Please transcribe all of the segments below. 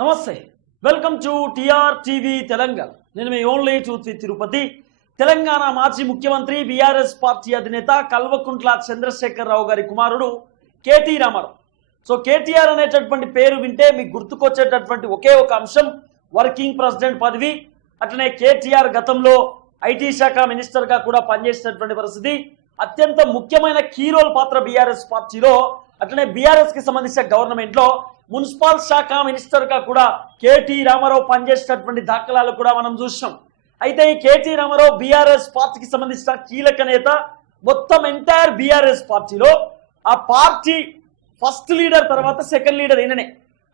నమస్తే. Welcome to TR TV Telangana. నేను మీ ఓన్లీ చూసి తిరుపతి. తెలంగాణ మాజీ ముఖ్యమంత్రి బీఆర్ఎస్ పార్టీ అధినేత కల్వకుంట్ల చంద్రశేఖర్ రావు గారి కుమారుడు కేటీ రామారావు. సో కేటీఆర్ అనేటటువంటి పేరు వింటే మీకు గుర్తుకొచ్చేటటువంటి ఒకే ఒక అంశం వర్కింగ్ ప్రెసిడెంట్ పదవి. అట్లనే కేటీఆర్ గతంలో ఐటీ శాఖ మినిస్టర్గా కూడా పనిచేసినటువంటి పరిస్థితి. అత్యంత ముఖ్యమైన కీ రోల్ పాత్ర బీఆర్ఎస్ పార్టీలో అట్లనే బీఆర్ఎస్కి సంబంధించిన గవర్నమెంట్లో మున్సిపల్ శాఖ మినిస్టర్గా కూడా కేటీ రామారావు పనిచేసినటువంటి దాఖలాలు కూడా మనం చూసాం. అయితే ఈ కేటీ రామారావు బీఆర్ఎస్ పార్టీకి సంబంధించిన కీలక నేత మొత్తం ఎంటైర్ బీఆర్ఎస్ పార్టీలో ఆ పార్టీ ఫస్ట్ లీడర్ తర్వాత సెకండ్ లీడర్ ఈయననే.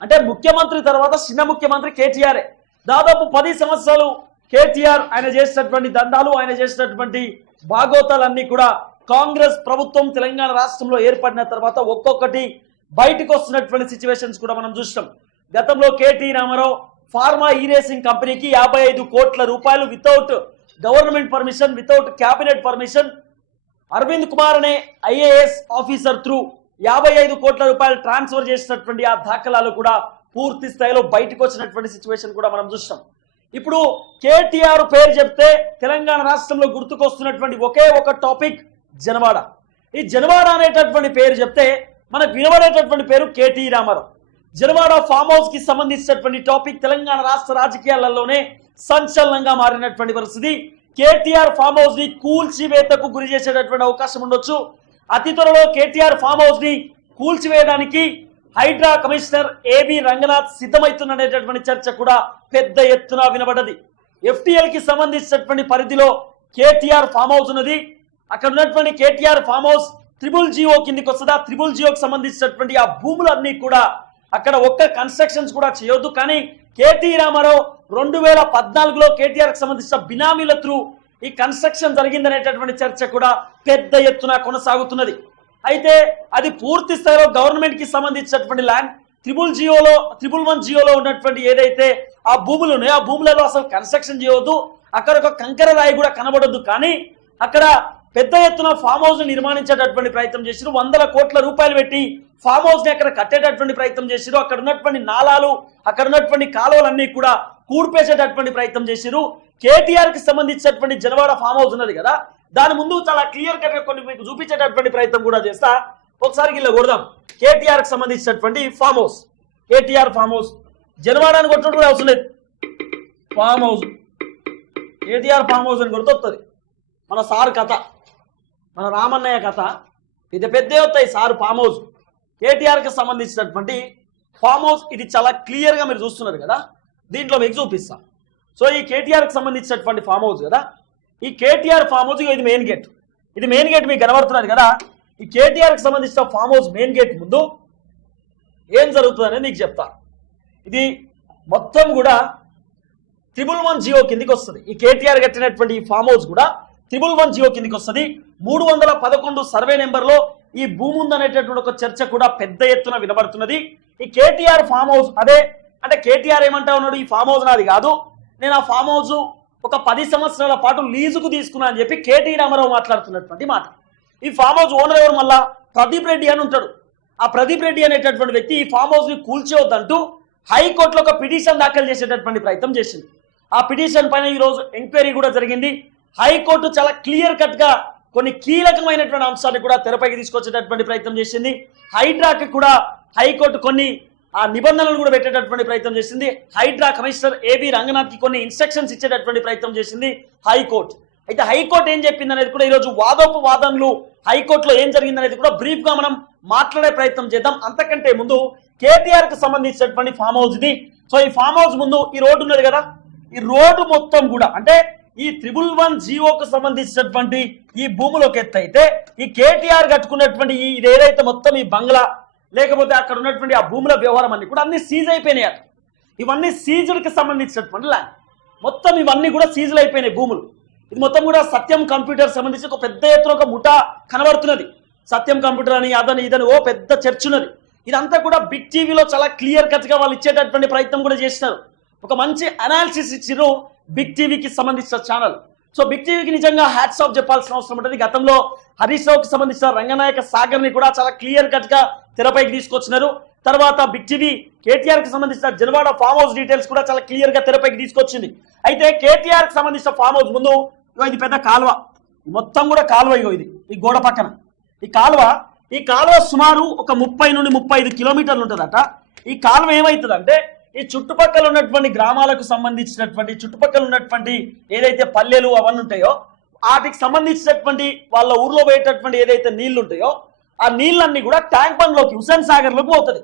అంటే ముఖ్యమంత్రి తర్వాత చిన్న ముఖ్యమంత్రి కేటీఆర్ఏ దాదాపు పది సంవత్సరాలు కేటీఆర్ ఆయన చేసినటువంటి దండాలు ఆయన చేసినటువంటి భాగోతాలన్నీ కూడా కాంగ్రెస్ ప్రభుత్వం తెలంగాణ రాష్ట్రంలో ఏర్పడిన తర్వాత ఒక్కొక్కటి బయటకు వస్తున్నటువంటి సిచ్యువేషన్స్ కూడా మనం చూసినాం. గతంలో KT Rama Rao formula E racing కంపెనీకి యాభై ఐదు కోట్ల రూపాయలు without government permission without cabinet permission Arvind Kumar అనే ఐఏఎస్ ఆఫీసర్ త్రూ యాభై ఐదు కోట్ల రూపాయలు ట్రాన్స్ఫర్ చేసినటువంటి ఆ దాఖలాలు కూడా పూర్తి స్థాయిలో బయటకు వచ్చినటువంటి సిచ్యువేషన్ కూడా మనం చూసినాం. ఇప్పుడు కేటీఆర్ పేరు చెప్తే తెలంగాణ రాష్ట్రంలో గుర్తుకొస్తున్నటువంటి ఒకే ఒక టాపిక్ జనవాడ. ఈ జనవాడ అనేటటువంటి పేరు చెప్తే మనకు వినబడేటటువంటి పేరు కేటీ రామారావు. జనవాడ ఫామ్ హౌస్కి సంబంధించినటువంటి టాపిక్ తెలంగాణ రాష్ట్ర రాజకీయాలలోనే సంచలనంగా మారినటువంటి పరిస్థితి. కేటీఆర్ ఫామ్ హౌస్ని కూల్చివేతకు గురి చేసేటటువంటి అవకాశం ఉండొచ్చు. అతి త్వరలో కేటీఆర్ ఫామ్ హౌస్ని కూల్చివేయడానికి HYDRAA commissioner A B Ranganath సిద్ధమవుతున్నటువంటి చర్చ కూడా పెద్ద ఎత్తున వినబడ్డది. ఎఫ్టీఎల్కి సంబంధించినటువంటి పరిధిలో కేటీఆర్ ఫామ్ హౌస్ ఉన్నది. అక్కడ ఉన్నటువంటి KTR farm house triple G O కిందికి వస్తుందా? త్రిబుల్ జియోకి సంబంధించినటువంటి ఆ భూములన్నీ కూడా అక్కడ ఒక్క కన్స్ట్రక్షన్స్ కూడా చేయొద్దు. కానీ కేటీ రామారావు రెండు వేల పద్నాలుగులో కేటీఆర్కి సంబంధించిన బినామీల త్రూ ఈ కన్స్ట్రక్షన్ జరిగిందనేటటువంటి చర్చ కూడా పెద్ద ఎత్తున కొనసాగుతున్నది. అయితే అది పూర్తి స్థాయిలో గవర్నమెంట్కి సంబంధించినటువంటి ల్యాండ్ త్రిబుల్ జియోలో త్రిబుల్ వన్ జియోలో ఉన్నటువంటి ఏదైతే ఆ భూములు ఉన్నాయో ఆ భూములలో అసలు కన్స్ట్రక్షన్ చేయవద్దు అక్కడ ఒక కంకర రాయి కూడా కనబడొద్దు. కానీ అక్కడ పెద్ద ఎత్తున ఫామ్ హౌస్ నిర్మాణించేటటువంటి ప్రయత్నం చేసిరు వందల కోట్ల రూపాయలు పెట్టి ఫామ్ హౌస్ని అక్కడ కట్టేటటువంటి ప్రయత్నం చేసిరు అక్కడ ఉన్నటువంటి నాలాలు అక్కడ ఉన్నటువంటి కాలువలన్నీ కూడా కూర్పేసేటటువంటి ప్రయత్నం చేసిరు కేటీఆర్కి సంబంధించినటువంటి జనవాడ ఫామ్ హౌస్ ఉన్నది కదా దాని ముందు చాలా క్లియర్ కట్ కొన్ని మీకు చూపించేటటువంటి ప్రయత్నం కూడా చేస్తా. ఒకసారి ఇలా కొడదాం. కేటీఆర్కి సంబంధించినటువంటి farm house KTR farm house జనవాడాన్ని కొట్టడం కూడా అవసరం లేదు. Farm house KTR farm house అని గుర్తొస్తుంది మన సార్ కథ. మన రామన్నయ్య కథ. ఇది పెద్ద అవుతాయి సార్ ఫామ్ హౌస్ కేటీఆర్కి సంబంధించినటువంటి ఫామ్ హౌస్ ఇది చాలా క్లియర్గా మీరు చూస్తున్నారు కదా. దీంట్లో మీకు చూపిస్తా. సో ఈ కేటీఆర్కి సంబంధించినటువంటి ఫామ్ హౌస్ కదా. ఈ కేటీఆర్ ఫామ్ హౌస్ ఇది మెయిన్ గేట్ ఇది మెయిన్ గేట్ మీకు కనబడుతున్నది కదా. ఈ కేటీఆర్కి సంబంధించిన ఫామ్ హౌస్ మెయిన్ గేట్ ముందు ఏం జరుగుతుంది అనేది మీకు చెప్తా. ఇది మొత్తం కూడా త్రిబుల్ వన్ జియో కిందికి వస్తుంది. ఈ కేటీఆర్ కట్టినటువంటి ఈ ఫామ్ హౌస్ కూడా త్రిబుల్ వన్ జియో కిందికి వస్తుంది. మూడు వందల పదకొండు సర్వే నెంబర్లో ఈ భూమి ఉందనేటటువంటి ఒక చర్చ కూడా పెద్ద ఎత్తున వినబడుతున్నది. ఈ కేటీఆర్ ఫామ్ హౌస్ అదే అంటే కేటీఆర్ ఏమంటా ఉన్నాడు ఈ ఫామ్ హౌస్ నాది కాదు. నేను ఆ ఫామ్ హౌస్ ఒక పది సంవత్సరాల పాటు లీజుకు తీసుకున్నా అని చెప్పి కేటీ రామారావు మాట్లాడుతున్నటువంటి మాట. ఈ ఫామ్ హౌస్ ఓనర్ ఎవరు మళ్ళా? ప్రదీప్ రెడ్డి అని ఉంటాడు. ఆ ప్రదీప్ రెడ్డి అనేటటువంటి వ్యక్తి ఈ ఫామ్ హౌస్ని కూల్చేవద్దంటూ హైకోర్టులో ఒక పిటిషన్ దాఖలు చేసేటటువంటి ప్రయత్నం చేసింది. ఆ పిటిషన్ పైన ఈ రోజు ఎంక్వైరీ కూడా జరిగింది. హైకోర్టు చాలా క్లియర్ కట్గా కొన్ని కీలకమైనటువంటి అంశాన్ని కూడా తెరపైకి తీసుకొచ్చేటటువంటి ప్రయత్నం చేసింది. హైడ్రాకి కూడా హైకోర్టు కొన్ని ఆ నిబంధనలు కూడా పెట్టేటటువంటి ప్రయత్నం చేసింది. హైడ్రా కమిషనర్ ఏబి రంగనాథ్కి కొన్ని ఇన్స్ట్రక్షన్స్ ఇచ్చేటటువంటి ప్రయత్నం చేసింది హైకోర్టు. అయితే హైకోర్టు ఏం చెప్పింది అనేది కూడా ఈరోజు వాదోపు వాదనలు హైకోర్టులో ఏం జరిగింది అనేది కూడా బ్రీఫ్గా మనం మాట్లాడే ప్రయత్నం చేద్దాం. అంతకంటే ముందు కేటీఆర్కి సంబంధించినటువంటి ఫామ్ హౌస్ ఇది సో ఈ ఫామ్ హౌస్ ముందు ఈ రోడ్డు ఉన్నది కదా? ఈ రోడ్డు మొత్తం కూడా అంటే ఈ త్రిబుల్ వన్ జీవోకు సంబంధించినటువంటి ఈ భూములోకి ఎత్తైతే ఈ కేటీఆర్ కట్టుకున్నటువంటి ఈ ఇది ఏదైతే మొత్తం ఈ బంగ్లా లేకపోతే అక్కడ ఉన్నటువంటి ఆ భూముల వ్యవహారం అన్ని కూడా అన్ని సీజ్ అయిపోయినాయి ఇవన్నీ సీజుడ్కి సంబంధించినటువంటి ల్యాండ్ మొత్తం ఇవన్నీ కూడా సీజులు అయిపోయినాయి భూములు. ఇది మొత్తం కూడా సత్యం కంప్యూటర్ సంబంధించి ఒక పెద్ద ఎత్తున ఒక ముఠా కనబడుతున్నది. సత్యం కంప్యూటర్ అని అదని ఇదని ఓ పెద్ద చర్చ్ ఉన్నది. ఇదంతా కూడా బిగ్ టీవీలో చాలా క్లియర్ కట్గా వాళ్ళు ఇచ్చేటటువంటి ప్రయత్నం కూడా చేసినారు. ఒక మంచి అనాలిసిస్ ఇచ్చిర్రు బిగ్ టీవీకి సంబంధించిన ఛానల్ సో బిగ్ టీవీకి నిజంగా హ్యాట్స్ ఆఫ్ చెప్పాల్సిన అవసరం ఉంటుంది. గతంలో హరీష్ రావుకి సంబంధించిన రంగనాయక సాగర్ని కూడా చాలా క్లియర్ కట్గా తెరపైకి తీసుకొచ్చినారు. తర్వాత బిగ్ టీవీ కేటీఆర్కి సంబంధించిన జనవాడ ఫామ్ హౌస్ డీటెయిల్స్ కూడా చాలా క్లియర్గా తెరపైకి తీసుకొచ్చింది. అయితే కేటీఆర్కి సంబంధించిన ఫామ్ హౌస్ ముందు ఇది పెద్ద కాలువ. మొత్తం కూడా కాలువ ఇగో ఇది. ఈ గోడ పక్కన. ఈ కాలువ ఈ కాలువ సుమారు ఒక ముప్పై నుండి ముప్పై ఐదు కిలోమీటర్లు ఉంటుందట. ఈ కాలువ ఏమవుతుందంటే ఈ చుట్టుపక్కల ఉన్నటువంటి గ్రామాలకు సంబంధించినటువంటి చుట్టుపక్కల ఉన్నటువంటి ఏదైతే పల్లెలు అవన్నీ ఉంటాయో వాటికి సంబంధించినటువంటి వాళ్ళ ఊర్లో పోయేటటువంటి ఏదైతే నీళ్ళు ఉంటాయో ఆ నీళ్ళన్నీ కూడా ట్యాంక్ బండ్లోకి హుసేన్ సాగర్లోకి పోతుంది.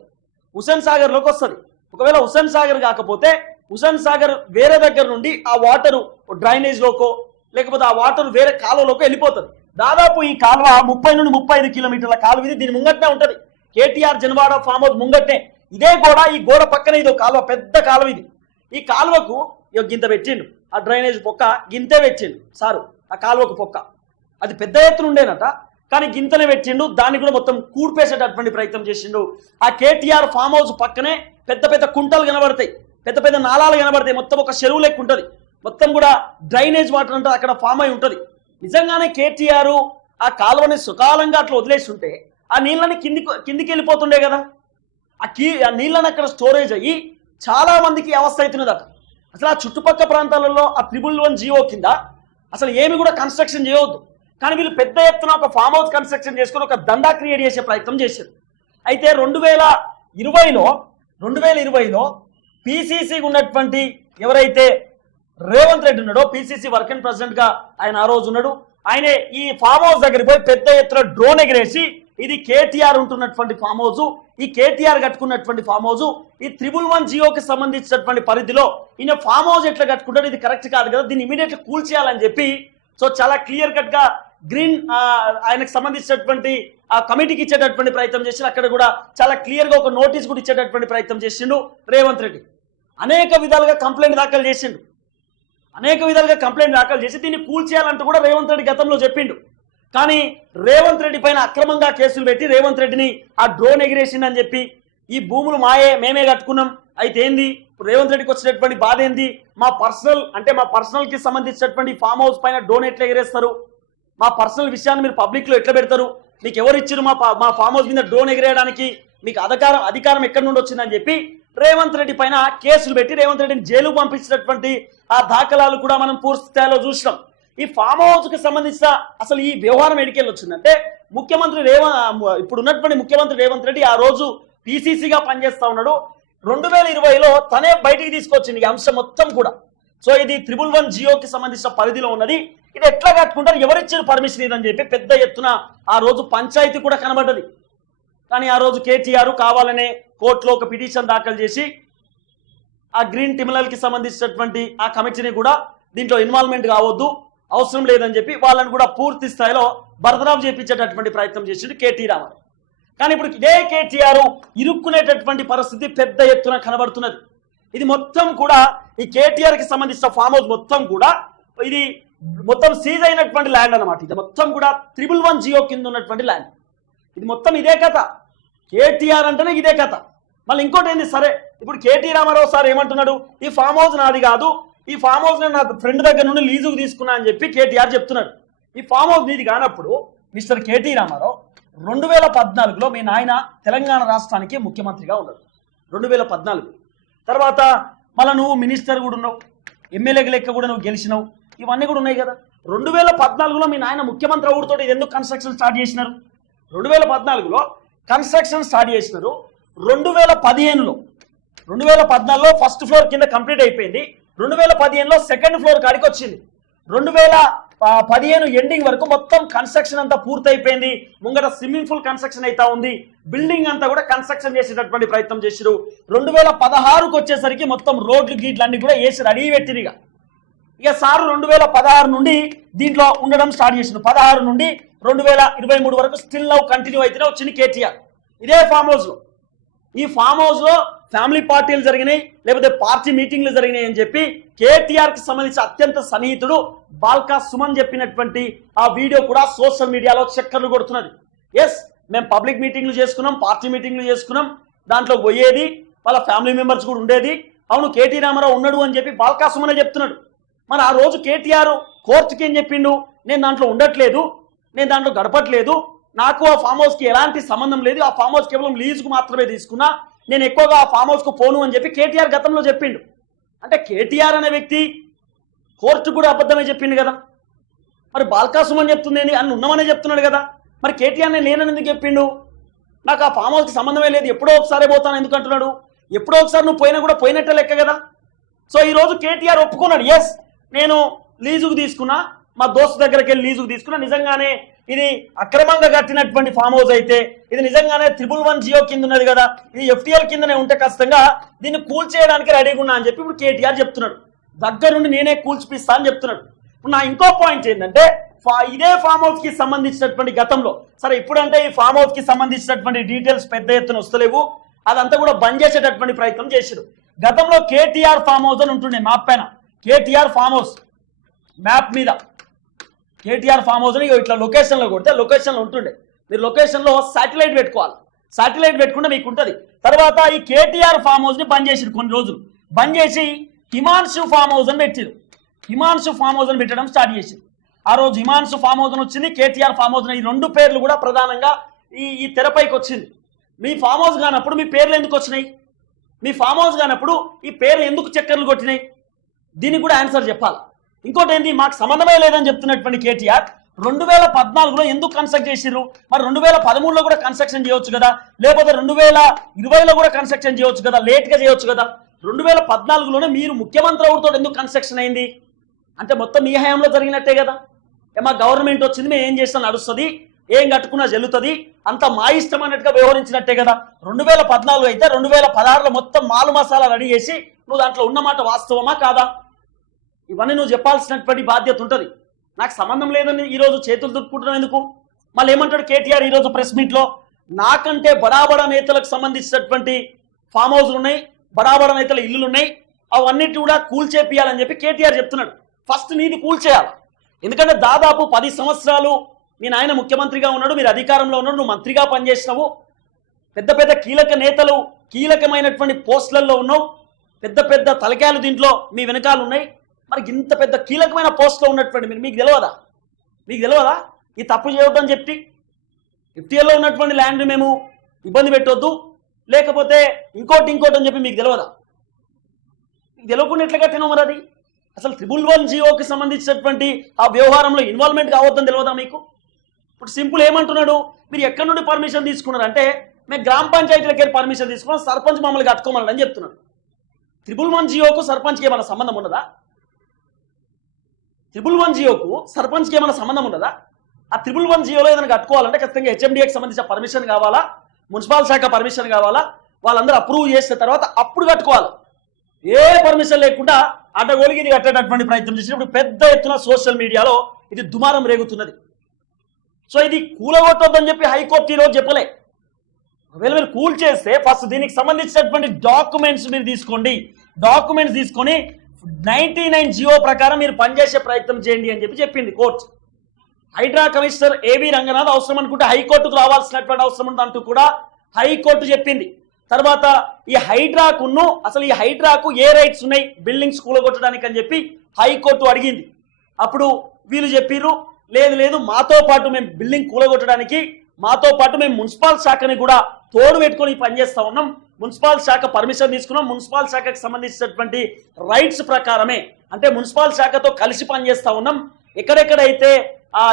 హుసేన్ సాగర్లోకి వస్తుంది. ఒకవేళ హుసేన్ సాగర్ కాకపోతే హుసేన్ సాగర్ వేరే దగ్గర నుండి ఆ వాటర్ డ్రైనేజ్లోకో లేకపోతే ఆ వాటర్ వేరే కాలువలోకి వెళ్ళిపోతుంది. దాదాపు ఈ కాలువ ముప్పై నుండి ముప్పై ఐదు కిలోమీటర్ల కాలువ ఇది దీని ముంగట్నే ఉంటుంది. కేటీఆర్ జనవాడ ఫామ్ హౌస్ ముంగట్నే ఇదే గోడ ఈ గోడ పక్కన ఇది ఒక కాలువ పెద్ద కాలువ ఇది. ఈ కాలువకు ఇక గింత పెట్టిండు. ఆ డ్రైనేజ్ పొక్క గింతే పెట్టిండు. సారు ఆ కాలువకు పొక్క. అది పెద్ద ఎత్తున ఉండేనట కానీ గింతనే పెట్టిండు. దాన్ని కూడా మొత్తం కూడిపేసేటటువంటి ప్రయత్నం చేసిండు. ఆ కేటీఆర్ ఫామ్ హౌస్ పక్కనే పెద్ద పెద్ద కుంటలు కనబడతాయి. పెద్ద పెద్ద నాళాలు కనబడతాయి. మొత్తం ఒక చెరువు లెక్క ఉంటుంది. మొత్తం కూడా డ్రైనేజ్ వాటర్ అంటే అక్కడ ఫామ్ అయి ఉంటుంది. నిజంగానే కేటీఆర్ ఆ కాలువని సుకాలంగా అట్లా వదిలేసి ఉంటే ఆ నీళ్ళని కిందికి కిందికి వెళ్ళిపోతుండే కదా. ఆ కీ ఆ నీళ్ళని అక్కడ స్టోరేజ్ అయ్యి చాలా మందికి అవస్థ అవుతున్నదట అసలు ఆ చుట్టుపక్కల ప్రాంతాలలో ఆ త్రిబుల్ వన్ జియో కింద అసలు ఏమి కూడా కన్స్ట్రక్షన్ చేయవద్దు. కానీ వీళ్ళు పెద్ద ఎత్తున ఒక ఫామ్ హౌస్ కన్స్ట్రక్షన్ చేసుకొని ఒక దందా క్రియేట్ చేసే ప్రయత్నం చేశారు. అయితే రెండు వేల ఇరవైలో రెండు వేల ఇరవైలో పిసిసి ఉన్నటువంటి ఎవరైతే రేవంత్ రెడ్డి ఉన్నాడో పిసిసి వర్కింగ్ ప్రెసిడెంట్గా ఆయన ఆ రోజు ఉన్నాడు. ఆయన ఈ ఫామ్ హౌస్ దగ్గరికి పోయి పెద్ద ఎత్తున డ్రోన్ ఎగిరేసి ఇది కేటీఆర్ ఉంటున్నటువంటి ఫామ్ హౌస్ ఈ కేటీఆర్ కట్టుకున్నటువంటి ఫామ్ హౌస్ ఈ త్రిబుల్ వన్ జియోకి సంబంధించినటువంటి పరిధిలో ఈయన ఫామ్ హౌస్ ఎట్లా కట్టుకుంటాడు ఇది కరెక్ట్ కాదు కదా దీన్ని ఇమీడియట్లీ కూల్ చేయాలని చెప్పి సో చాలా క్లియర్ కట్గా గ్రీన్ ఆయనకు సంబంధించినటువంటి ఆ కమిటీకి ఇచ్చేటటువంటి ప్రయత్నం చేసి అక్కడ కూడా చాలా క్లియర్గా ఒక నోటీస్ కూడా ఇచ్చేటటువంటి ప్రయత్నం చేసిండు రేవంత్ రెడ్డి. అనేక విధాలుగా కంప్లైంట్ దాఖలు చేసిండు. అనేక విధాలుగా కంప్లైంట్ దాఖలు చేసి దీన్ని కూల్ చేయాలంటూ కూడా రేవంత్ రెడ్డి గతంలో చెప్పిండు. కానీ రేవంత్ రెడ్డి పైన అక్రమంగా కేసులు పెట్టి రేవంత్ రెడ్డిని ఆ డ్రోన్ ఎగిరేసిందని చెప్పి ఈ భూములు మాయే మేమే కట్టుకున్నాం. అయితే ఏంది? ఇప్పుడు రేవంత్ రెడ్డికి వచ్చినటువంటి బాధ ఏంది? మా పర్సనల్ అంటే మా పర్సనల్కి సంబంధించినటువంటి ఫామ్ హౌస్ పైన డ్రోన్ ఎట్లా ఎగిరేస్తారు? మా పర్సనల్ విషయాన్ని మీరు పబ్లిక్లో ఎట్లా పెడతారు? మీకు ఎవరు ఇచ్చారు మా మా ఫామ్ హౌస్ మీద డ్రోన్ ఎగిరేయడానికి? మీకు అధికారం అధికారం ఎక్కడి నుండి వచ్చిందని చెప్పి రేవంత్ రెడ్డి పైన కేసులు పెట్టి రేవంత్ రెడ్డిని జైలు పంపించినటువంటి ఆ దాఖలాలు కూడా మనం పూర్తి స్థాయిలో చూసినాం. ఈ ఫామ్ హౌస్కి సంబంధించిన అసలు ఈ వ్యవహారం ఎడికెళ్ళి వచ్చిందంటే ముఖ్యమంత్రి రేవంత్ ఇప్పుడు ఉన్నటువంటి ముఖ్యమంత్రి రేవంత్ రెడ్డి ఆ రోజు పీసీసీగా పనిచేస్తా ఉన్నాడు. రెండు వేల ఇరవైలో తనే బయటికి తీసుకొచ్చింది ఈ అంశం మొత్తం కూడా. సో ఇది త్రిబుల్ వన్ జియోకి సంబంధించిన పరిధిలో ఉన్నది. ఇది ఎట్లా కట్టుకుంటారు? ఎవరిచ్చిన పర్మిషన్ ఇదని చెప్పి పెద్ద ఎత్తున ఆ రోజు పంచాయతీ కూడా కనబడ్డది. కానీ ఆ రోజు కేటీఆర్ కావాలనే కోర్టులో ఒక పిటిషన్ దాఖలు చేసి ఆ గ్రీన్ టిమినల్కి సంబంధించినటువంటి ఆ కమిటీని కూడా దీంట్లో ఇన్వాల్వ్మెంట్ కావద్దు. అవసరం లేదని చెప్పి వాళ్ళని కూడా పూర్తి స్థాయిలో బర్దరావు చేపించేటటువంటి ప్రయత్నం చేసిండు కేటీ రామారావు. కానీ ఇప్పుడు ఇదే కేటీఆర్ ఇరుక్కునేటటువంటి పరిస్థితి పెద్ద ఎత్తున కనబడుతున్నది. ఇది మొత్తం కూడా ఈ కేటీఆర్కి సంబంధించిన ఫామ్ హౌస్ మొత్తం కూడా ఇది మొత్తం సీజ్ అయినటువంటి ల్యాండ్ అనమాట ఇది మొత్తం కూడా త్రిబుల్ వన్ జియో కింద ఉన్నటువంటి ల్యాండ్. ఇది మొత్తం ఇదే కథ. కేటీఆర్ అంటేనే ఇదే కథ. మళ్ళీ ఇంకోటి ఏంది? సరే ఇప్పుడు కేటీ రామారావు సార్ ఏమంటున్నాడు? ఈ ఫామ్ హౌస్ నాది కాదు ఈ ఫామ్ హౌస్ నేను నాకు ఫ్రెండ్ దగ్గర నుండి లీజుకు తీసుకున్నా అని చెప్పి కేటీఆర్ చెప్తున్నాడు. ఈ ఫామ్ హౌస్ నీది కానప్పుడు మిస్టర్ కేటీ రామారావు రెండు వేల పద్నాలుగులో మీ నాయన తెలంగాణ రాష్ట్రానికి ముఖ్యమంత్రిగా ఉన్నాడు. రెండు వేల పద్నాలుగు. తర్వాత మళ్ళీ నువ్వు మినిస్టర్ కూడా ఉన్నావు ఎమ్మెల్యేకి లెక్క కూడా నువ్వు గెలిచినావు. ఇవన్నీ కూడా ఉన్నాయి కదా. రెండు వేల పద్నాలుగులో మీ నాయన ముఖ్యమంత్రి అవుడుతో ఇది ఎందుకు కన్స్ట్రక్షన్ స్టార్ట్ చేసినారు? రెండు వేల పద్నాలుగులో కన్స్ట్రక్షన్ స్టార్ట్ చేసినారు. రెండు వేల పదిహేనులో రెండు వేల పద్నాలుగులో ఫస్ట్ ఫ్లోర్ కింద కంప్లీట్ అయిపోయింది. రెండు వేల పదిహేనులో సెకండ్ ఫ్లోర్ కాడికి వచ్చింది. రెండు వేల పదిహేను ఎండింగ్ వరకు మొత్తం కన్స్ట్రక్షన్ అంతా పూర్తయిపోయింది. ముంగట స్విమ్మింగ్ పూల్ కన్స్ట్రక్షన్ అయితే ఉంది. బిల్డింగ్ అంతా కూడా కన్స్ట్రక్షన్ చేసేటటువంటి ప్రయత్నం చేసిరు రెండు వేల పదహారుకు వచ్చేసరికి మొత్తం రోడ్లు గీట్లు అన్ని కూడా వేసి రెడీ పెట్టిరిగా ఇక. సారు రెండు వేల పదహారు నుండి దీంట్లో ఉండడం స్టార్ట్ చేసిండు. పదహారు నుండి రెండు వేల ఇరవై మూడు వరకు స్టిల్ నౌ కంటిన్యూ అయితేనే వచ్చింది కేటీఆర్. ఇదే ఫామ్ హౌస్ ఈ ఫామ్ హౌస్లో ఫ్యామిలీ పార్టీలు జరిగినాయి లేకపోతే పార్టీ మీటింగ్లు జరిగినాయి అని చెప్పి కేటీఆర్కి సంబంధించి అత్యంత సన్నిహితుడు బాల్కా సుమన్ చెప్పినటువంటి ఆ వీడియో కూడా సోషల్ మీడియాలో చక్కర్లు కొడుతున్నది. ఎస్ మేము పబ్లిక్ మీటింగ్లు చేసుకున్నాం పార్టీ మీటింగ్లు చేసుకున్నాం. దాంట్లో పోయేది వాళ్ళ ఫ్యామిలీ మెంబర్స్ కూడా ఉండేది. అవును కేటీ రామారావు ఉన్నాడు అని చెప్పి బాల్కా సుమనే చెప్తున్నాడు. మరి ఆ రోజు కేటీఆర్ కోర్టుకి ఏం చెప్పిండు? నేను దాంట్లో ఉండట్లేదు నేను దాంట్లో గడపట్లేదు నాకు ఆ ఫామ్ హౌస్కి ఎలాంటి సంబంధం లేదు. ఆ ఫామ్ హౌస్ కేవలం లీజుకు మాత్రమే తీసుకున్నా. నేను ఎక్కువగా ఆ ఫామ్ హౌస్కు పోను అని చెప్పి కేటీఆర్ గతంలో చెప్పిండు. అంటే కేటీఆర్ అనే వ్యక్తి కోర్టు కూడా అబద్ధమే చెప్పిండు కదా. మరి బాల్కాసుమ్ అని చెప్తుంది అని ఉన్నామనే చెప్తున్నాడు కదా. మరి కేటీఆర్ నేను లేనని ఎందుకు చెప్పిండు? నాకు ఆ ఫామ్ హౌస్కి సంబంధమే లేదు. ఎప్పుడో ఒకసారి పోతాను ఎందుకు అంటున్నాడు ఎప్పుడో ఒకసారి నువ్వు పోయినా కూడా పోయినట్టే లెక్క కదా. సో ఈరోజు కేటీఆర్ ఒప్పుకున్నాడు. ఎస్ నేను లీజుకు తీసుకున్నా. మా దోస్తు దగ్గరికి వెళ్ళి లీజుకు తీసుకున్నా. నిజంగానే ఇది అక్రమంగా కట్టినటువంటి ఫామ్ హౌస్ అయితే ఇది నిజంగానే త్రిబుల్ వన్ జియో కింద ఉన్నది కదా ఇది ఎఫ్టీఎల్ కిందనే ఉంటే ఖచ్చితంగా దీన్ని కూల్ చేయడానికి రెడీగా ఉన్నా అని చెప్పి ఇప్పుడు కేటీఆర్ చెప్తున్నాడు. దగ్గరుండి నేనే కూల్చిపిస్తా అని చెప్తున్నాడు. ఇప్పుడు నా ఇంకో పాయింట్ ఏంటంటే ఫా- ఇదే ఫామ్ హౌస్కి సంబంధించినటువంటి గతంలో సరే ఇప్పుడంటే ఈ ఫామ్ హౌస్కి సంబంధించినటువంటి డీటెయిల్స్ పెద్ద ఎత్తున వస్తలేవు అదంతా కూడా బంద్ చేసేటటువంటి ప్రయత్నం చేశారు గతంలో కేటీఆర్ ఫామ్ హౌస్ అని ఉంటుండే మ్యాప్ పైన కేటీఆర్ ఫామ్ హౌస్ మ్యాప్ మీద. కేటీఆర్ ఫామ్ హౌస్ ఇట్లా లొకేషన్లో కొడితే లొకేషన్లో ఉంటుండే. మీరు లొకేషన్లో శాటిలైట్ పెట్టుకోవాలి. శాటిలైట్ పెట్టుకుంటే మీకు ఉంటుంది తర్వాత ఈ కేటీఆర్ ఫామ్ హౌస్ని బంద్ చేసిరు కొన్ని రోజులు. బంద్ చేసి హిమాన్షు ఫామ్ హౌస్ అని పెట్టిరు. హిమాన్షు ఫామ్ హౌస్ అని పెట్టడం స్టార్ట్ చేసిరు. ఆ రోజు హిమాన్షు ఫామ్ హౌస్ అని వచ్చింది కేటీఆర్ ఫామ్ హౌస్ అని ఈ రెండు పేర్లు కూడా ప్రధానంగా ఈ ఈ తెరపైకి వచ్చింది. మీ ఫామ్ హౌస్ కానప్పుడు మీ పేర్లు ఎందుకు వచ్చినాయి? మీ ఫామ్ హౌస్ కానప్పుడు ఈ పేర్లు ఎందుకు చక్కర్లు కొట్టినాయి? దీనికి కూడా ఆన్సర్ చెప్పాలి. ఇంకోటి ఏంటి మాకు సంబంధమే లేదని చెప్తున్నటువంటి కేటీఆర్ రెండు వేల పద్నాలుగులో ఎందుకు కన్స్ట్రక్ట్ చేసిర్రు? మరి రెండు వేల పదమూడులో కూడా కన్స్ట్రక్షన్ చేయొచ్చు కదా? లేకపోతే రెండు వేల ఇరవైలో కూడా కన్స్ట్రక్షన్ చేయొచ్చు కదా? లేట్గా చేయొచ్చు కదా? రెండు వేల పద్నాలుగులోనే మీరు ముఖ్యమంత్రి అవుతో ఎందుకు కన్స్ట్రక్షన్ అయింది? అంటే మొత్తం మీ హయాంలో జరిగినట్టే కదా? ఏ మా గవర్నమెంట్ వచ్చింది మేము ఏం చేస్తాం నడుస్తుంది ఏం కట్టుకున్నా జల్లుతుంది అంత మా ఇష్టం అన్నట్టుగా వ్యవహరించినట్టే కదా? రెండు వేల పద్నాలుగు అయితే రెండు వేల పదహారులో మొత్తం మాలు మసాలా రెడీ చేసి నువ్వు దాంట్లో ఉన్నమాట వాస్తవమా కాదా? ఇవన్నీ నువ్వు చెప్పాల్సినటువంటి బాధ్యత ఉంటుంది. నాకు సంబంధం లేదని ఈరోజు చేతులు దుట్టుకుంటున్నావు ఎందుకు? మళ్ళీ ఏమంటాడు కేటీఆర్ ఈరోజు ప్రెస్ మీట్లో? నాకంటే బడాబడా నేతలకు సంబంధించినటువంటి ఫామ్ హౌస్లు ఉన్నాయి బడాబడా నేతల ఇల్లులు ఉన్నాయి అవన్నిటి కూడా కూల్చేపియాలని చెప్పి కేటీఆర్ చెప్తున్నాడు. ఫస్ట్ నీది కూల్చేయాలి ఎందుకంటే దాదాపు పది సంవత్సరాలు మీ నాయన ముఖ్యమంత్రిగా ఉన్నాడు మీరు అధికారంలో ఉన్నాడు నువ్వు మంత్రిగా పనిచేసినావు. పెద్ద పెద్ద కీలక నేతలు కీలకమైనటువంటి పోస్టులలో ఉన్నావు. పెద్ద పెద్ద తలకాయలు దీంట్లో మీ వెనకాలు ఉన్నాయి. మరి ఇంత పెద్ద కీలకమైన పోస్ట్లో ఉన్నటువంటి మీరు మీకు తెలియదా మీకు తెలియదా ఈ తప్పు చేయొద్దని చెప్పి ఫిఫ్టీఎల్లో ఉన్నటువంటి ల్యాండ్ మేము ఇబ్బంది పెట్టొద్దు. లేకపోతే ఇంకోటి ఇంకోటి అని చెప్పి మీకు తెలియదా మీకు తెలియకుండా ఎట్లా కట్టినావు మరి అది? అసలు త్రిబుల్ వన్ జియోకి సంబంధించినటువంటి ఆ వ్యవహారంలో ఇన్వాల్వ్మెంట్ కావద్దని తెలియదా మీకు? ఇప్పుడు సింపుల్ ఏమంటున్నాడు? మీరు ఎక్కడి నుండి పర్మిషన్ తీసుకున్నారు? అంటే మేము గ్రామ పంచాయతీలకి వెళ్ళి పర్మిషన్ తీసుకున్నాం సర్పంచ్ మమ్మల్ని కట్టుకోమని అని చెప్తున్నాడు. త్రిబుల్ వన్ జియోకు సర్పంచ్కి ఏమైనా సంబంధం ఉన్నదా? త్రిబుల్ వన్ జియోకు సర్పంచ్కి ఏమైనా సంబంధం ఉండదా ఆ త్రిబుల్ వన్ జియోలో ఏదైనా కట్టుకోవాలంటే ఖచ్చితంగా హెచ్ఎండిఏకి సంబంధించిన పర్మిషన్ కావాలా? మున్సిపల్ శాఖ పర్మిషన్ కావాలా? వాళ్ళందరూ అప్రూవ్ చేసిన తర్వాత అప్పుడు కట్టుకోవాలి. ఏ పర్మిషన్ లేకుండా అడ్డగోలికి కట్టేటటువంటి ప్రయత్నం చేసినప్పుడు పెద్ద ఎత్తున సోషల్ మీడియాలో ఇది దుమారం రేగుతున్నది. సో ఇది కూలగొట్టొద్దని చెప్పి హైకోర్టు ఈరోజు చెప్పలే. ఒకవేళ మీరు కూల్ చేస్తే ఫస్ట్ దీనికి సంబంధించినటువంటి డాక్యుమెంట్స్ మీరు తీసుకోండి. డాక్యుమెంట్స్ తీసుకొని నైన్టీ నైన్ జియో ప్రకారం మీరు పనిచేసే ప్రయత్నం చేయండి అని చెప్పి చెప్పింది కోర్టు. హైడ్రా కమిషనర్ ఏవి రంగనాథ్ అవసరం అనుకుంటే హైకోర్టుకు రావాల్సినటువంటి అవసరం ఉందంటూ కూడా హైకోర్టు చెప్పింది. తర్వాత ఈ హైడ్రాకును అసలు ఈ హైడ్రాకు ఏ రైట్స్ ఉన్నాయి? బిల్డింగ్స్ కూలగొట్టడానికి అని చెప్పి హైకోర్టు అడిగింది. అప్పుడు వీళ్ళు చెప్పిర్రు లేదు లేదు మాతో పాటు మేము బిల్డింగ్ కూలగొట్టడానికి మాతో పాటు మేము మున్సిపల్ శాఖని కూడా తోడు పెట్టుకొని పనిచేస్తా ఉన్నాం. మున్సిపల్ శాఖ పర్మిషన్ తీసుకున్నాం. మున్సిపల్ శాఖకు సంబంధించినటువంటి రైట్స్ ప్రకారమే అంటే మున్సిపల్ శాఖతో కలిసి పనిచేస్తూ ఉన్నాం. ఎక్కడెక్కడైతే ఆ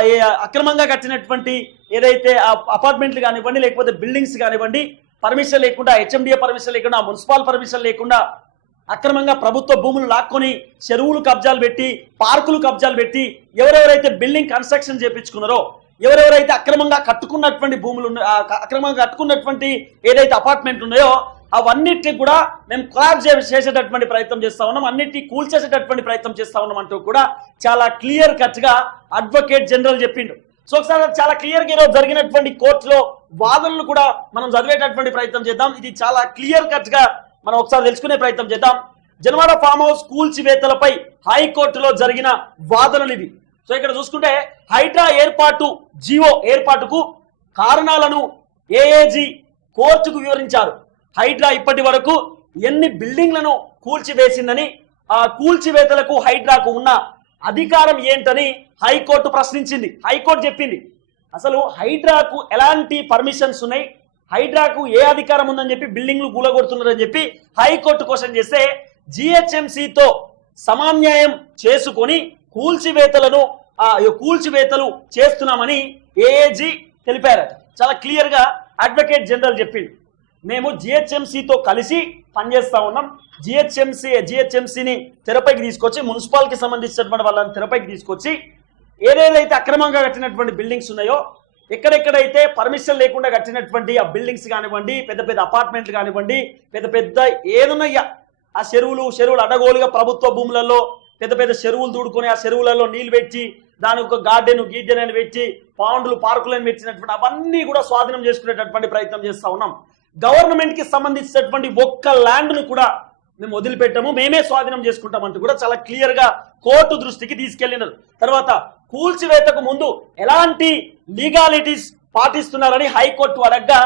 అక్రమంగా కట్టినటువంటి ఏదైతే ఆ అపార్ట్మెంట్లు కానివ్వండి లేకపోతే బిల్డింగ్స్ కానివ్వండి పర్మిషన్ లేకుండా హెచ్ఎండిఏ పర్మిషన్ లేకుండా మున్సిపల్ పర్మిషన్ లేకుండా అక్రమంగా ప్రభుత్వ భూములు లాక్కొని చెరువులు కబ్జాలు పెట్టి పార్కులు కబ్జాలు పెట్టి ఎవరెవరైతే బిల్డింగ్ కన్స్ట్రక్షన్ చేపించుకున్నారో ఎవరెవరైతే అక్రమంగా కట్టుకున్నటువంటి భూములు ఉన్న- అక్రమంగా కట్టుకున్నటువంటి ఏదైతే అపార్ట్మెంట్ ఉన్నాయో అవన్నిటికి కూడా మేము క్రాప్ చేసేటటువంటి ప్రయత్నం చేస్తా ఉన్నాం. అన్నిటి కూల్చేసేటటువంటి ప్రయత్నం చేస్తా ఉన్నాం అంటూ కూడా చాలా క్లియర్ కట్గా అడ్వకేట్ జనరల్ చెప్పిండు. సో ఒకసారి చాలా క్లియర్గా ఈరోజు జరిగినటువంటి కోర్టులో వాదనలు కూడా మనం చదివేటటువంటి ప్రయత్నం చేద్దాం. ఇది చాలా క్లియర్ కట్గా మనం ఒకసారి తెలుసుకునే ప్రయత్నం చేద్దాం. జనవాడ ఫామ్ హౌస్ కూల్చివేతలపై హైకోర్టులో జరిగిన వాదనలు ఇవి. సో ఇక్కడ చూసుకుంటే హైడ్రా ఏర్పాటు జియో ఏర్పాటుకు కారణాలను ఏఏజీ కోర్టుకు వివరించారు. హైడ్రా ఇప్పటి వరకు ఎన్ని బిల్డింగ్లను కూల్చివేసిందని ఆ కూల్చివేతలకు హైడ్రాకు ఉన్న అధికారం ఏంటని హైకోర్టు ప్రశ్నించింది. హైకోర్టు చెప్పింది అసలు హైడ్రాకు ఎలాంటి పర్మిషన్స్ ఉన్నాయి? హైడ్రాకు ఏ అధికారం ఉందని చెప్పి బిల్డింగ్లు కూలగొడుతున్నారని చెప్పి హైకోర్టు క్వశ్చన్ చేస్తే జిహెచ్ఎంసీతో సమాన్యాయం చేసుకొని కూల్చివేతలను కూల్చివేతలు చేస్తున్నామని ఏఏజీ తెలిపారట. చాలా క్లియర్గా అడ్వకేట్ జనరల్ చెప్పిండు. మేము జిహెచ్ఎంసీతో కలిసి పనిచేస్తా ఉన్నాం. జిహెచ్ఎంసీ జిహెచ్ఎంసీని తెరపైకి తీసుకొచ్చి మున్సిపాలిటీకి సంబంధించినటువంటి వాళ్ళని తెరపైకి తీసుకొచ్చి ఏదేదైతే అక్రమంగా కట్టినటువంటి బిల్డింగ్స్ ఉన్నాయో ఎక్కడెక్కడైతే పర్మిషన్ లేకుండా కట్టినటువంటి ఆ బిల్డింగ్స్ కానివ్వండి పెద్ద పెద్ద అపార్ట్మెంట్లు కానివ్వండి పెద్ద పెద్ద ఏదున్నాయ్యా ఆ చెరువులు చెరువులు అడగోలుగా ప్రభుత్వ భూములలో పెద్ద పెద్ద చెరువులు దూడుకొని ఆ చెరువులలో నీళ్ళు పెట్టి దానికి ఒక గార్డెన్ గీర్డెన్ అని పెట్టి పాండ్లు పార్కులను పెట్టినటువంటి అవన్నీ కూడా స్వాధీనం చేసుకునేటటువంటి ప్రయత్నం చేస్తా ఉన్నాం. గవర్నమెంట్కి సంబంధించినటువంటి ఒక్క ల్యాండ్ను కూడా మేము వదిలిపెట్టాము. మేమే స్వాధీనం చేసుకుంటామంటూ కూడా చాలా క్లియర్గా కోర్టు దృష్టికి తీసుకెళ్ళినారు తర్వాత కూల్చివేతకు ముందు ఎలాంటి లీగాలిటీస్ పాటిస్తున్నారని హైకోర్టు అడగ్గా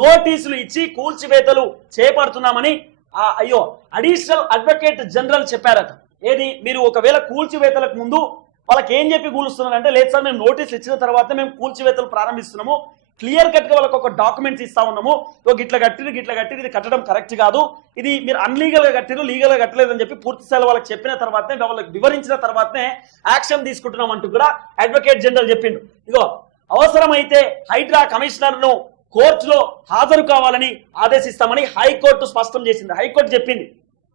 నోటీసులు ఇచ్చి కూల్చివేతలు చేపడుతున్నామని ఆ అయ్యో అడిషనల్ అడ్వకేట్ జనరల్ చెప్పారట. ఏది? మీరు ఒకవేళ కూల్చివేతలకు ముందు వాళ్ళకి ఏం చెప్పి కూలుస్తున్నారు అంటే లేదు సార్ మేము నోటీసులు ఇచ్చిన తర్వాత మేము కూల్చివేతలు ప్రారంభిస్తున్నాము. క్లియర్ కట్గా వాళ్ళకి ఒక డాక్యుమెంట్స్ ఇస్తా ఉన్నాము. ఒక గిట్ల కట్టిరు గిట్ల కట్టిరు ఇది కట్టడం కరెక్ట్ కాదు. ఇది మీరు అన్లీగల్గా కట్టిరు లీగల్గా కట్టలేదని చెప్పి పూర్తి స్థాయిలో వాళ్ళకి చెప్పిన తర్వాతనే వాళ్ళకి వివరించిన తర్వాతనే యాక్షన్ తీసుకుంటున్నాం అంటూ కూడా అడ్వకేట్ జనరల్ చెప్పిండు. ఇగో అవసరమైతే హైడ్రా కమిషనర్ను కోర్టులో హాజరు కావాలని ఆదేశిస్తామని హైకోర్టు స్పష్టం చేసింది. హైకోర్టు చెప్పింది.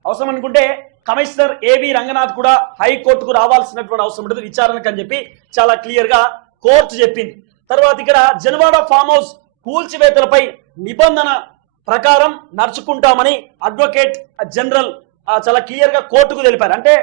అవసరం అనుకుంటే కమిషనర్ ఏవి రంగనాథ్ కూడా హైకోర్టుకు రావాల్సినటువంటి అవసరం ఉంటుంది విచారణకు అని చెప్పి చాలా క్లియర్గా కోర్టు చెప్పింది. తర్వాత ఇక్కడ జనవాడ ఫామ్ హౌస్ కూల్చివేతలపై నిబంధన ప్రకారం నడుచుకుంటామని అడ్వకేట్ జనరల్ చాలా క్లియర్గా కోర్టుకు తెలిపారు. అంటే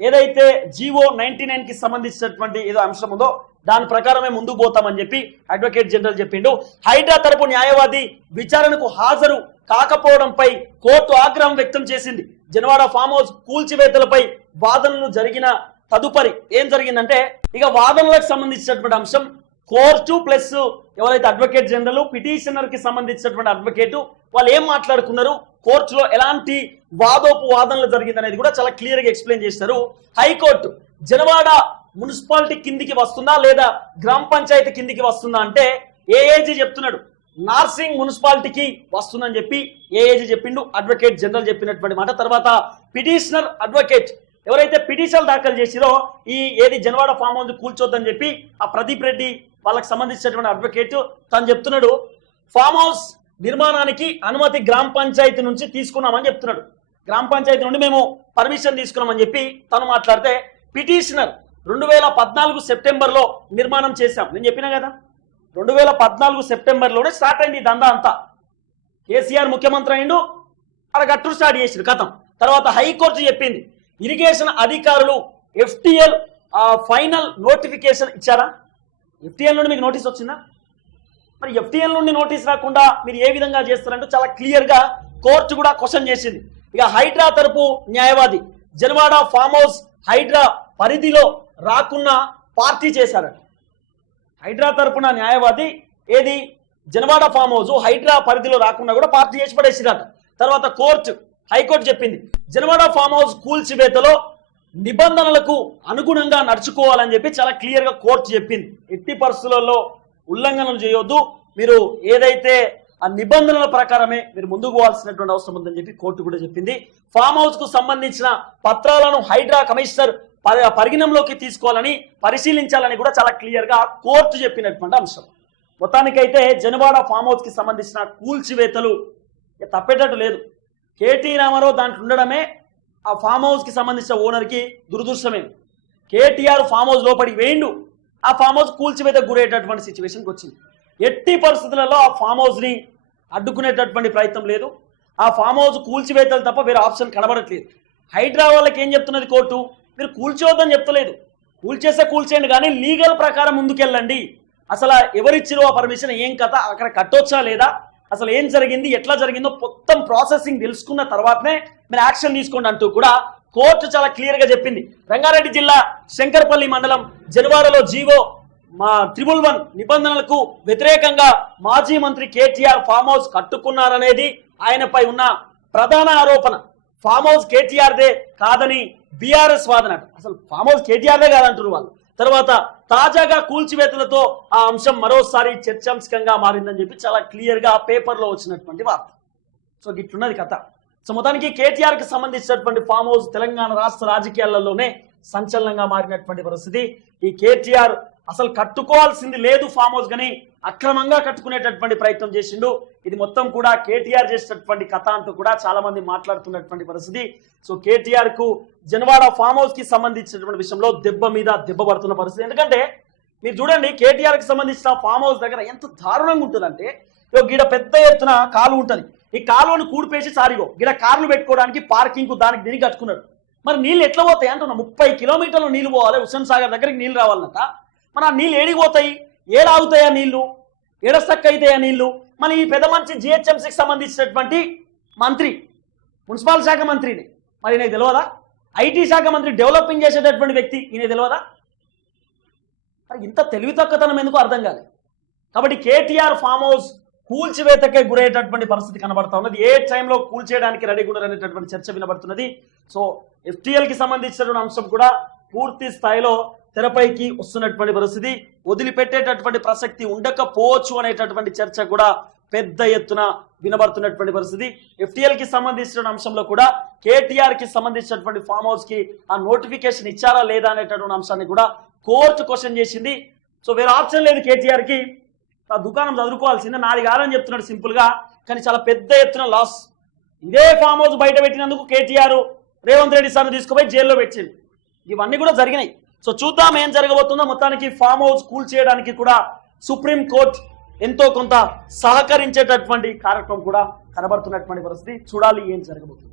ఏదైతే జీవో నైన్టీ నైన్కి సంబంధించినటువంటి ఏదో అంశం ఉందో దాని ప్రకారమే ముందుకు పోతామని చెప్పి అడ్వకేట్ జనరల్ చెప్పిండు. హైడ్రా తరపు న్యాయవాది విచారణకు హాజరు కాకపోవడంపై కోర్టు ఆగ్రహం వ్యక్తం చేసింది. జనవాడ ఫామ్ హౌస్ కూల్చివేతలపై వాదనలు జరిగిన తదుపరి ఏం జరిగిందంటే ఇక వాదనలకు సంబంధించినటువంటి అంశం కోర్టు ప్లస్ ఎవరైతే అడ్వకేట్ జనరల్ పిటిషనర్కి సంబంధించినటువంటి అడ్వకేట్ వాళ్ళు ఏం మాట్లాడుకున్నారు కోర్టులో ఎలాంటి వాదోపు వాదనలు జరిగిందనేది కూడా చాలా క్లియర్గా ఎక్స్ప్లెయిన్ చేస్తారు హైకోర్టు జనవాడ మున్సిపాలిటీ కిందికి వస్తుందా లేదా గ్రామ పంచాయతీ కిందికి వస్తుందా అంటే ఏఏజీ చెప్తున్నాడు. నార్సింగ్ మున్సిపాలిటీకి వస్తుందని చెప్పి ఏఏజీ చెప్పిండు అడ్వకేట్ జనరల్ చెప్పినటువంటి మాట. తర్వాత పిటిషనర్ అడ్వకేట్ ఎవరైతే పిటిషన్ దాఖలు చేసిరో ఈ ఏది జనవాడ ఫామ్ హౌస్ కూల్చొద్దని చెప్పి ఆ ప్రదీప్ రెడ్డి వాళ్ళకి సంబంధించినటువంటి అడ్వకేట్ తను చెప్తున్నాడు ఫామ్ హౌస్ నిర్మాణానికి అనుమతి గ్రామ పంచాయతీ నుంచి తీసుకున్నామని చెప్తున్నాడు. గ్రామ పంచాయతీ నుండి మేము పర్మిషన్ తీసుకున్నామని చెప్పి తను మాట్లాడితే పిటిషనర్ రెండు వేల పద్నాలుగు సెప్టెంబర్లో నిర్మాణం చేశాం. నేను చెప్పినా కదా? రెండు వేల పద్నాలుగు సెప్టెంబర్లోనే స్టార్ట్ అయింది దందా అంతా. కేసీఆర్ ముఖ్యమంత్రి అయిండు అక్కడ గట్టు స్టార్ట్ చేసిండు కథం తర్వాత హైకోర్టు చెప్పింది ఇరిగేషన్ అధికారులు ఎఫ్టిఎల్ ఫైనల్ నోటిఫికేషన్ ఇచ్చారా? ఎఫ్టిఎల్ నుండి మీకు నోటీస్ వచ్చిందా? మరి ఎఫ్టిఎల్ నుండి నోటీస్ రాకుండా మీరు ఏ విధంగా చేస్తారంటే చాలా క్లియర్గా కోర్టు కూడా క్వశ్చన్ చేసింది. ఇక హైడ్రా తరపు న్యాయవాది జనవాడ ఫామ్ హౌస్ హైడ్రా పరిధిలో రాకున్నా పార్టీ చేశారంట. హైడ్రా తరపున న్యాయవాది ఏది? Janwada farm house. హైడ్రా పరిధిలో రాకుండా కూడా పార్టీ చేసి పడేసిరట తర్వాత కోర్టు హైకోర్టు చెప్పింది. జనవాడ ఫామ్ హౌస్ కూల్చివేతలో నిబంధనలకు అనుగుణంగా నడుచుకోవాలని చెప్పి చాలా క్లియర్గా కోర్టు చెప్పింది. ఎట్టి పరిస్థితులలో ఉల్లంఘనలు చేయొద్దు. మీరు ఏదైతే ఆ నిబంధనల ప్రకారమే మీరు ముందుకు పోవాల్సినటువంటి అవసరం ఉందని చెప్పి కోర్టు కూడా చెప్పింది. ఫామ్ హౌస్కు సంబంధించిన పత్రాలను హైడ్రా కమిషనర్ పరిగణంలోకి తీసుకోవాలని పరిశీలించాలని కూడా చాలా క్లియర్గా కోర్టు చెప్పినటువంటి అంశం. మొత్తానికైతే జనవాడ ఫామ్ హౌస్కి సంబంధించిన కూల్చివేతలు తప్పేటట్టు లేదు. కేటీ రామారావు దాంట్లో ఉండడమే ఆ ఫామ్ హౌస్కి సంబంధించిన ఓనర్కి దురదృష్టమే. కేటీఆర్ ఫామ్ హౌస్ లోపలికి వేయిండు ఆ ఫామ్ హౌస్ కూల్చివేతకు గురయ్యేటటువంటి సిచ్యువేషన్కి వచ్చింది. ఎట్టి పరిస్థితులలో ఆ ఫామ్ హౌస్ని అడ్డుకునేటటువంటి ప్రయత్నం లేదు. ఆ ఫామ్ హౌస్ కూల్చివేతలు తప్ప వేరే ఆప్షన్ కనబడట్లేదు. హైదరాబాద్కి వాళ్ళకి ఏం చెప్తున్నది కోర్టు? మీరు కూల్చోవద్దని చెప్తలేదు. కూల్చేస్తే కూల్చేయండి కానీ లీగల్ ప్రకారం ముందుకెళ్ళండి. అసలు ఎవరిచ్చిరో ఆ పర్మిషన్ ఏం కథ అక్కడ కట్టొచ్చా లేదా అసలు ఏం జరిగింది ఎట్లా జరిగిందో మొత్తం ప్రాసెసింగ్ తెలుసుకున్న తర్వాతనే మీరు యాక్షన్ తీసుకోండి అంటూ కూడా కోర్టు చాలా క్లియర్గా చెప్పింది. రంగారెడ్డి జిల్లా శంకర్పల్లి మండలం జనవాడలో జీవో మా త్రిబుల్ వన్ నిబంధనలకు వ్యతిరేకంగా మాజీ మంత్రి కేటీఆర్ ఫామ్ హౌస్ కట్టుకున్నారనేది ఆయనపై ఉన్న ప్రధాన ఆరోపణ. ఫామ్ హౌస్ కేటీఆర్దే కాదని బీఆర్ఎస్ వాదన. అసలు ఫామ్ హౌస్ కేటీఆర్లే కాదంటారు వాళ్ళు. తర్వాత తాజాగా కూల్చివేతలతో ఆ అంశం మరోసారి చర్చాంశకంగా మారిందని చెప్పి చాలా క్లియర్గా పేపర్లో వచ్చినటువంటి వార్త. సో గిట్లున్నది కథ. సో మొత్తానికి కేటీఆర్కి సంబంధించినటువంటి ఫామ్ హౌస్ తెలంగాణ రాష్ట్ర రాజకీయాలలోనే సంచలనంగా మారినటువంటి పరిస్థితి. ఈ కేటీఆర్ అసలు కట్టుకోవాల్సింది లేదు ఫామ్ హౌస్ కానీ అక్రమంగా కట్టుకునేటటువంటి ప్రయత్నం చేసిండు. ఇది మొత్తం కూడా కేటీఆర్ చేసినటువంటి కథ అంటూ కూడా చాలా మంది మాట్లాడుతున్నటువంటి పరిస్థితి. సో కేటీఆర్కు జనవాడ ఫామ్ హౌస్కి సంబంధించినటువంటి విషయంలో దెబ్బ మీద దెబ్బ పడుతున్న పరిస్థితి. ఎందుకంటే మీరు చూడండి కేటీఆర్కి సంబంధించిన ఫామ్ హౌస్ దగ్గర ఎంత దారుణంగా ఉంటుందంటే గీడ పెద్ద ఎత్తున కాలువ ఉంటుంది. ఈ కాలువను కూడిపేసి సారిగో గిడ కార్లు పెట్టుకోవడానికి పార్కింగ్కు దానికి దీనికి కట్టుకున్నాడు. మరి నీళ్ళు ఎట్లా పోతాయి అంటున్నా ముప్పై కిలోమీటర్లు నీళ్ళు పోవాలి హుస్సేన్ సాగర్ దగ్గరికి నీళ్ళు రావాలంట. మరి ఆ నీళ్ళు ఏడికి పోతాయి? ఏడాగుతాయా నీళ్ళు? ఏడస్తక్క నీళ్ళు? మన ఈ పెద్ద మంచి జిహెచ్ఎంసీకి సంబంధించినటువంటి మంత్రి మున్సిపల్ శాఖ మంత్రిని. మరి నేను తెలియదా ఐటీ శాఖ మంత్రి డెవలపింగ్ చేసేటటువంటి వ్యక్తి ఈయన తెలియదా మరి ఇంత తెలివి తక్కువతనం ఎందుకు అర్థం కాదు కాబట్టి కేటీఆర్ ఫామ్ హౌస్ కూల్చివేతకే గురయ్యేటటువంటి పరిస్థితి కనబడతా ఉన్నది. ఏ టైంలో కూల్చేయడానికి రెడీ కూడా అనేటటువంటి చర్చ వినబడుతున్నది. సో ఎఫ్టీఎల్కి కి సంబంధించినటువంటి అంశం కూడా పూర్తి స్థాయిలో తెరపైకి వస్తున్నటువంటి పరిస్థితి వదిలిపెట్టేటటువంటి ప్రసక్తి ఉండకపోవచ్చు అనేటటువంటి చర్చ కూడా పెద్ద ఎత్తున వినబడుతున్నటువంటి పరిస్థితి. ఎఫ్టీఎల్కి సంబంధించిన అంశంలో కూడా కేటీఆర్కి సంబంధించినటువంటి ఫామ్ హౌస్కి ఆ నోటిఫికేషన్ ఇచ్చారా లేదా అనేటటువంటి అంశాన్ని కూడా కోర్టు క్వశ్చన్ చేసింది. సో వేరే ఆప్షన్ లేదు కేటీఆర్కి ఆ దుకాణం చదువుకోవాల్సిందే నాది కాదని చెప్తున్నాడు సింపుల్గా కానీ చాలా పెద్ద ఎత్తున లాస్. ఇదే ఫామ్ హౌస్ బయట పెట్టినందుకు కేటీఆర్ రేవంత్ రెడ్డి సార్ని తీసుకుపోయి జైల్లో పెట్టింది ఇవన్నీ కూడా జరిగినాయి. సో చూద్దాం ఏం జరగబోతుందో. మొత్తానికి ఫామ్ హౌస్ కూల్ చేయడానికి కూడా సుప్రీం కోర్ట్ ఎంతో కొంత సహకరించేటటువంటి కార్యక్రమం కూడా కనబడుతున్నటువంటి పరిస్థితి. చూడాలి ఏం జరగబోతుంది.